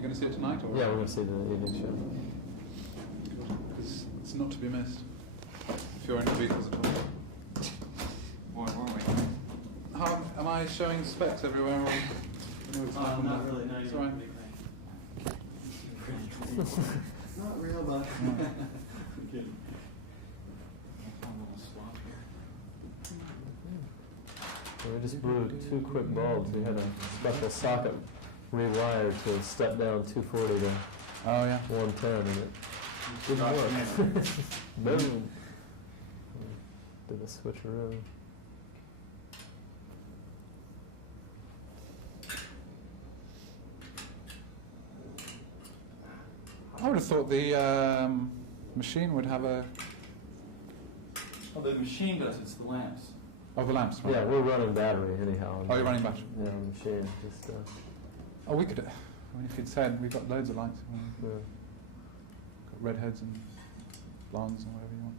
you going to see it tonight? Or? Yeah, we're going to see the evening show. It's not to be missed. If you're into Beatles at all. How am I showing specs everywhere? Or, not really. No, it's all right. Not real, but I'm kidding. We just blew 2 quick bulbs. We had a special socket rewired to step down 240 to 110, and it didn't work. Boom. Did a switcheroo. I would have thought the machine would have a... Oh, the machine does. It's the lamps. Oh, the lamps. Right. Yeah, we're running battery anyhow. Oh, you're running battery? Yeah, the machine. Just, oh, we could... I mean, if you'd said, we've got loads of lights. yeah. Got redheads and blondes and whatever you want.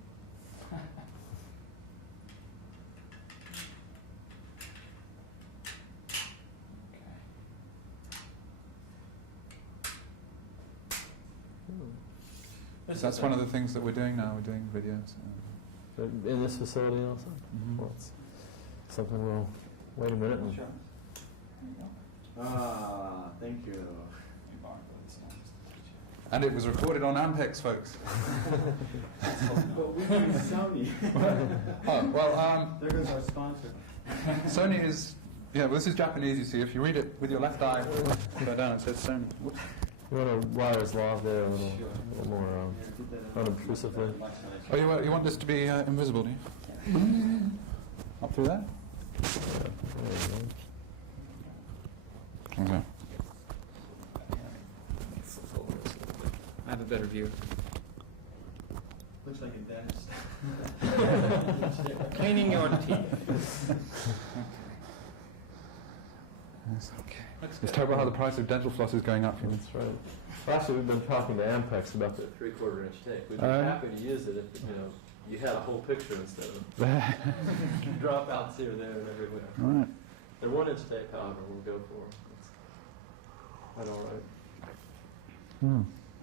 That's one of the things that we're doing now. We're doing videos. In this facility also? Mm-hmm. Well, it's something we'll... Wait a minute. Sure. Thank you. And it was recorded on Ampex, folks. But we use Sony. Oh, well, there goes our sponsor. Sony is... Yeah, well, this is Japanese, you see. If you read it with your left eye, go down, it says Sony. Whoops. You want to wire his law there a little more unobtrusively. Oh, you want this to be invisible, do you? Up through there? Okay. I have a better view. Looks like a dentist. Cleaning your teeth. Okay. It's terrible how the price of dental floss is going up. That's right. Well, actually, we've been talking to Ampex about the 3/4 inch tape. We'd be happy to use it if you had a whole picture instead of dropouts here, there, and everywhere. All right. The 1-inch tape, however, we'll go for. That's all right.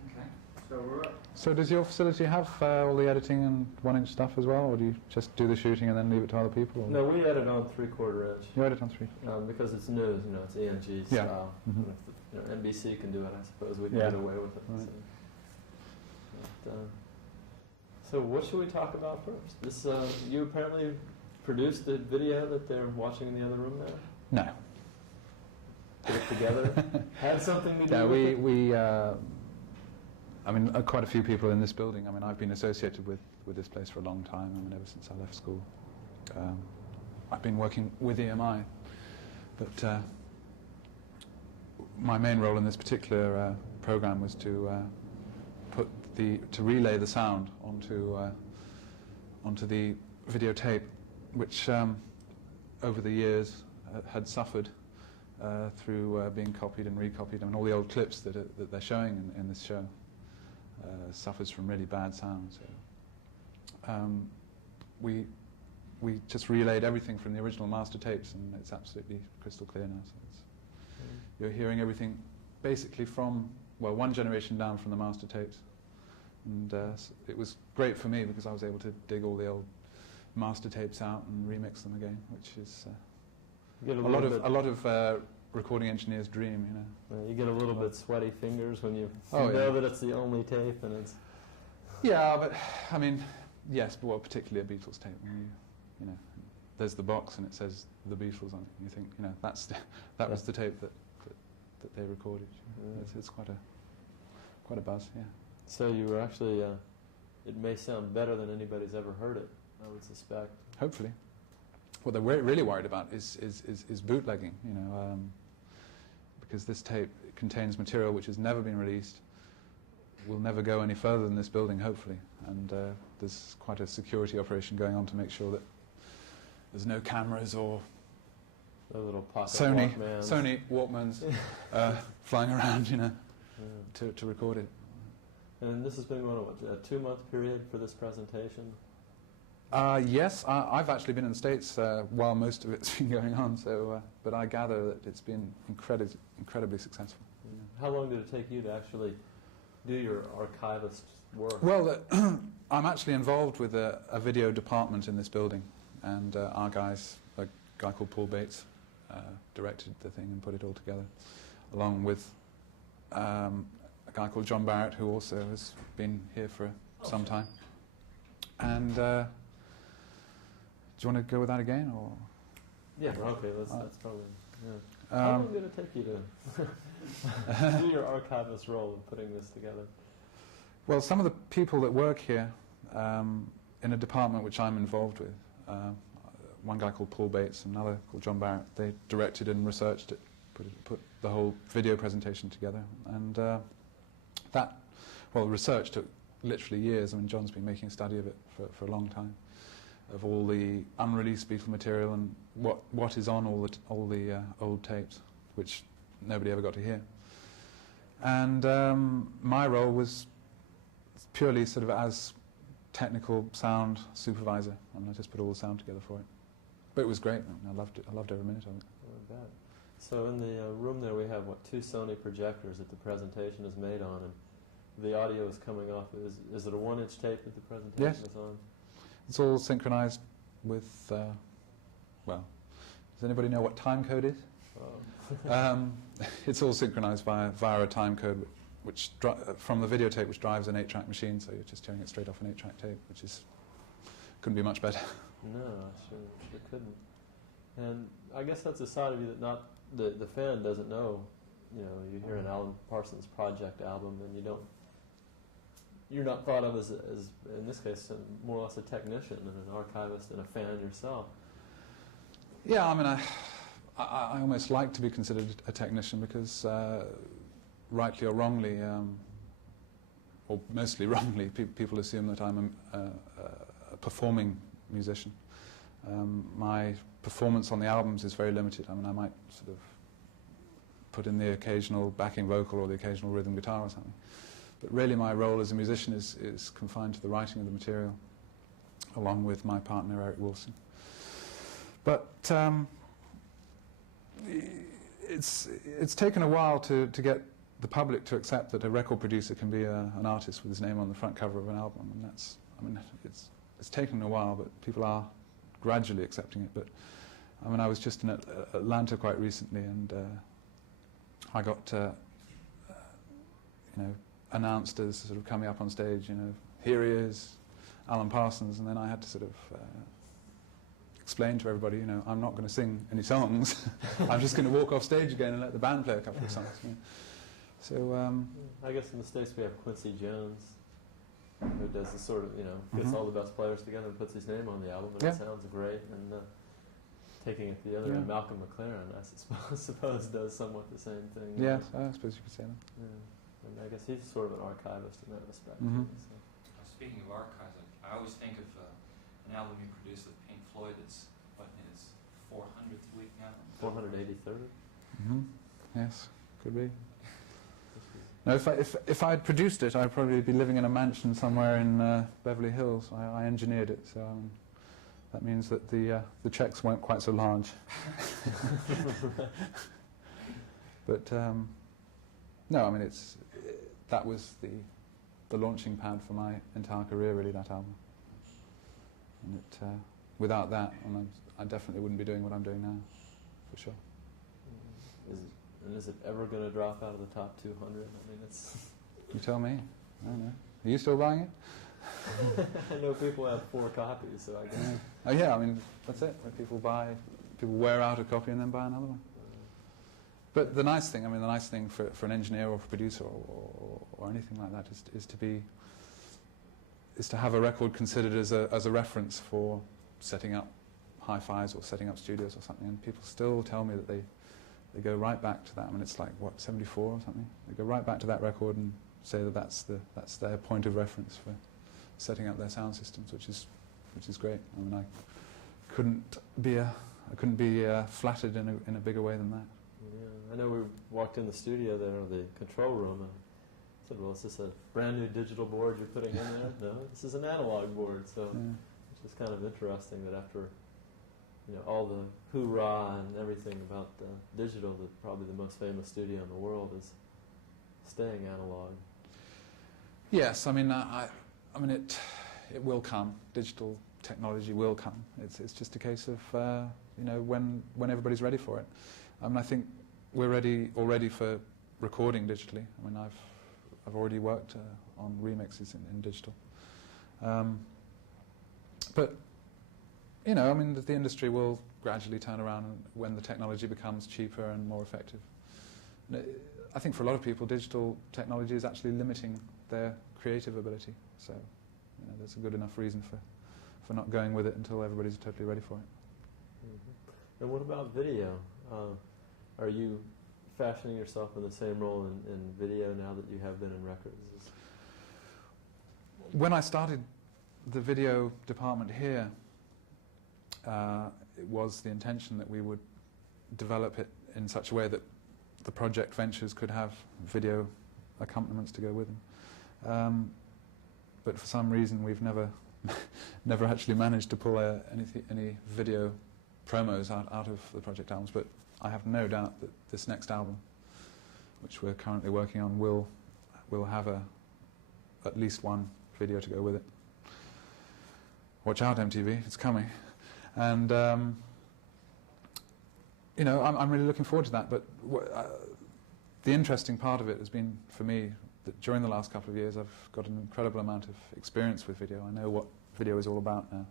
Okay. So we're up. So does your facility have all the editing and 1-inch stuff as well, or do you just do the shooting and then leave it to other people? Or? No, we edit on 3/4 inch. You edit on 3? Because it's news, it's ENG Yeah. style. Mm-hmm. If NBC can do it, I suppose we can get away with it. Right. So what should we talk about first? This you apparently produced the video that they're watching in the other room now? No. Put it together? Had something to do Yeah, with I mean, quite a few people in this building. I mean, I've been associated with this place for a long time. I mean, ever since I left school. I've been working with EMI, but my main role in this particular program was to relay the sound onto the videotape, which over the years had suffered through being copied and recopied. I mean, all the old clips that they're showing in this show suffers from really bad sound. So we just relayed everything from the original master tapes, and it's absolutely crystal clear now. So you're hearing everything basically from, well, one generation down from the master tapes. And it was great for me because I was able to dig all the old master tapes out and remix them again, which is a lot of recording engineers' dream, You get a little bit sweaty fingers when you know that it's the only tape, and it's... Yeah, but I mean, yes, but well, particularly a Beatles tape. When there's the box and it says the Beatles on it. You think, that was the tape that they recorded. It's quite a buzz, yeah. So you were actually, it may sound better than anybody's ever heard it, I would suspect. Hopefully. What they're really worried about is bootlegging, because this tape contains material which has never been released, will never go any further than this building, hopefully. And there's quite a security operation going on to make sure that there's no cameras or the little pocket Sony Walkmans flying around, to record it. And this has been going on, a 2-month period for this presentation? Yes, I've actually been in the States while most of it's been going on, so but I gather that it's been incredibly successful. how long did it take you to actually do your archivist work? Well, I'm actually involved with a video department in this building, and our guys, a guy called Paul Bates, directed the thing and put it all together, along with a guy called John Barrett, who also has been here for some time. And do you want to go with that again, or? Yeah, okay, that's probably, yeah. How long did it take you to do your archivist role in putting this together? Well, some of the people that work here in a department which I'm involved with, one guy called Paul Bates and another called John Barrett, they directed and researched it, put the whole video presentation together. And research took literally years. I mean, John's been making a study of it for a long time, of all the unreleased Beatle material and what is on all the old tapes, which nobody ever got to hear. And my role was purely sort of as technical sound supervisor, and I just put all the sound together for it. But it was great. I loved it. I loved every minute of it. I bet. So in the room there, we have 2 Sony projectors that the presentation is made on, and the audio is coming off. Is it a 1-inch tape that the presentation is on? It's all synchronized with, does anybody know what time code is? It's all synchronized via a time code, which from the videotape, which drives an 8-track machine, so you're just hearing it straight off an 8-track tape, which couldn't be much better. No, sure couldn't. And I guess that's a side of you that the fan doesn't know. You know, you hear an Alan Parsons Project album, and you're not thought of as in this case, more or less a technician and an archivist and a fan yourself. Yeah, I mean, I almost like to be considered a technician because, rightly or wrongly, or mostly wrongly, people assume that I'm a performing musician. My performance on the albums is very limited. I mean, I might sort of put in the occasional backing vocal or the occasional rhythm guitar or something. But really my role as a musician is confined to the writing of the material, along with my partner Eric Wilson. But it's taken a while to get the public to accept that a record producer can be an artist with his name on the front cover of an album, and it's taken a while, but people are gradually accepting it. But I mean, I was just in Atlanta quite recently, and I got announced as sort of coming up on stage, here he is, Alan Parsons, and then I had to sort of explain to everybody, I'm not going to sing any songs. I'm just going to walk off stage again and let the band play a couple of songs. So I guess in the States we have Quincy Jones, who does the sort of, gets all the best players together and puts his name on the album, and it sounds great. And taking it the other end, Malcolm McLaren, I suppose, does somewhat the same thing. Yes, I suppose you could say that. Yeah. And I guess he's sort of an archivist in that respect. So. Speaking of archives, I always think of an album you produced with Pink Floyd that's, in its 400th week now? 483rd? Yes, could be. No, if I had produced it, I'd probably be living in a mansion somewhere in Beverly Hills. I engineered it, so that means that the checks weren't quite so large. But no, I mean that was the launching pad for my entire career, really, that album. And without that, I definitely wouldn't be doing what I'm doing now, for sure. Is it ever going to drop out of the top 200? I mean, it's... You tell me. I don't know. Are you still buying it? I know people have 4 copies, so I guess... Oh yeah, I mean, that's it. When people wear out a copy and then buy another one. But the nice thing for an engineer or for a producer or anything like that is to have a record considered as a reference for setting up hi-fis or setting up studios or something, and people still tell me that they go right back to that. I mean, it's like, 74 or something? They go right back to that record and say that that's their point of reference for setting up their sound systems, which is great. I mean, I couldn't be flattered in a bigger way than that. Yeah, I know we walked in the studio there, or the control room, and I said, well, is this a brand new digital board you're putting in there? No, this is an analog board. So it's just kind of interesting that after all the hoorah and everything about digital, that probably the most famous studio in the world is staying analog. Yes, I mean, it will come. Digital technology will come. It's just a case of when everybody's ready for it. I mean, I think we're ready already for recording digitally. I mean, I've already worked on remixes in digital. But I mean, the industry will gradually turn around when the technology becomes cheaper and more effective. I think for a lot of people, digital technology is actually limiting their creative ability. So, there's a good enough reason for not going with it until everybody's totally ready for it. Mm-hmm. And what about video? Are you fashioning yourself in the same role in video now that you have been in records? When I started the video department here, it was the intention that we would develop it in such a way that the project ventures could have video accompaniments to go with them. But for some reason we've never actually managed to pull any video promos out of the project albums. But I have no doubt that this next album, which we're currently working on, will have at least one video to go with it. Watch out, MTV, it's coming. And I'm really looking forward to that. But the interesting part of it has been, for me, that during the last couple of years I've got an incredible amount of experience with video. I know what video is all about now,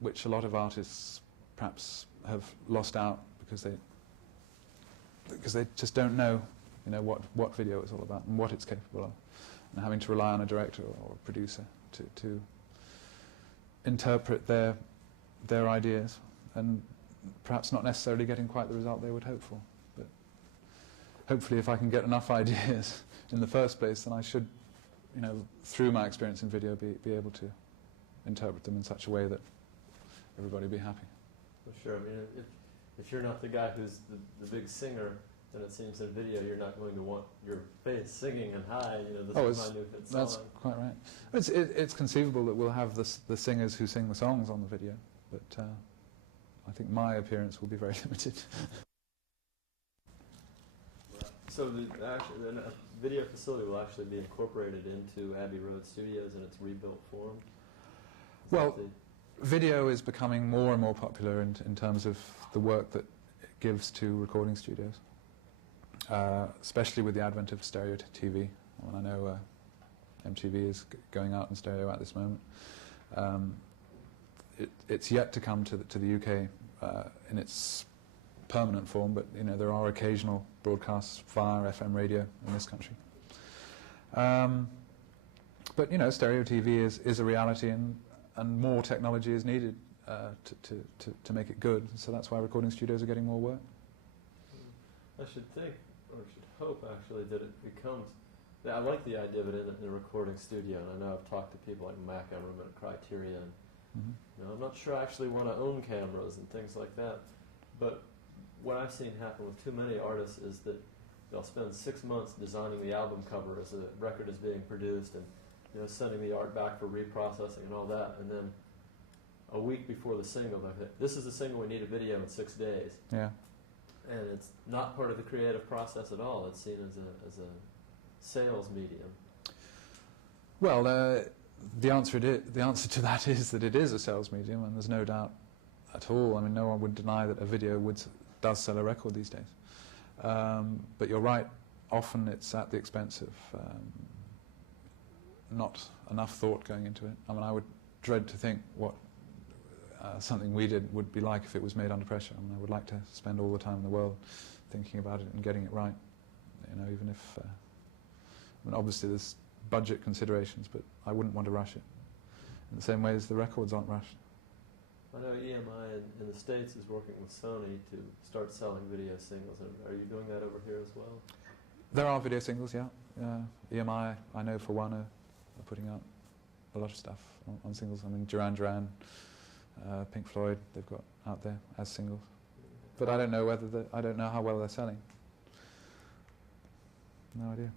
which a lot of artists perhaps have lost out because they just don't know, what video is all about and what it's capable of, and having to rely on a director or a producer to interpret their ideas, and perhaps not necessarily getting quite the result they would hope for. But hopefully if I can get enough ideas in the first place, then I should, through my experience in video, be able to interpret them in such a way that everybody will be happy. Well, sure. I mean, if you're not the guy who's the big singer, then it seems in video you're not going to want your face singing and hi, this is my new hit song. That's quite right. It's conceivable that we'll have the singers who sing the songs on the video, but I think my appearance will be very limited. So the video facility will actually be incorporated into Abbey Road Studios in its rebuilt form? Well, video is becoming more and more popular in terms of the work that it gives to recording studios, especially with the advent of stereo TV. I know MTV is going out in stereo at this moment. It's yet to come to the UK in its permanent form, but there are occasional broadcasts via FM radio in this country. But stereo TV is a reality, and more technology is needed to make it good. So that's why recording studios are getting more work. I should think, or should hope actually, that it becomes. I like the idea of it in a recording studio, and I know I've talked to people like Mac Emerman at Criterion. Mm-hmm. I'm not sure I actually want to own cameras and things like that, but what I've seen happen with too many artists is that they'll spend 6 months designing the album cover as a record is being produced, and sending the art back for reprocessing and all that, and then a week before the single, they'll hit, this is the single, we need a video in 6 days. Yeah. And it's not part of the creative process at all. It's seen as a sales medium. Well, the answer to that is that it is a sales medium, and there's no doubt at all. I mean, no one would deny that a video does sell a record these days. But you're right, often it's at the expense of not enough thought going into it. I mean, I would dread to think what something we did would be like if it was made under pressure. I mean, I would like to spend all the time in the world thinking about it and getting it right. Even if, obviously there's budget considerations, but I wouldn't want to rush it. In the same way as the records aren't rushed. I know EMI in the States is working with Sony to start selling video singles. Are you doing that over here as well? There are video singles, yeah. EMI, I know for one, are putting out a lot of stuff on singles. I mean, Duran Duran, Pink Floyd, they've got out there as singles. But I don't know how well they're selling. No idea.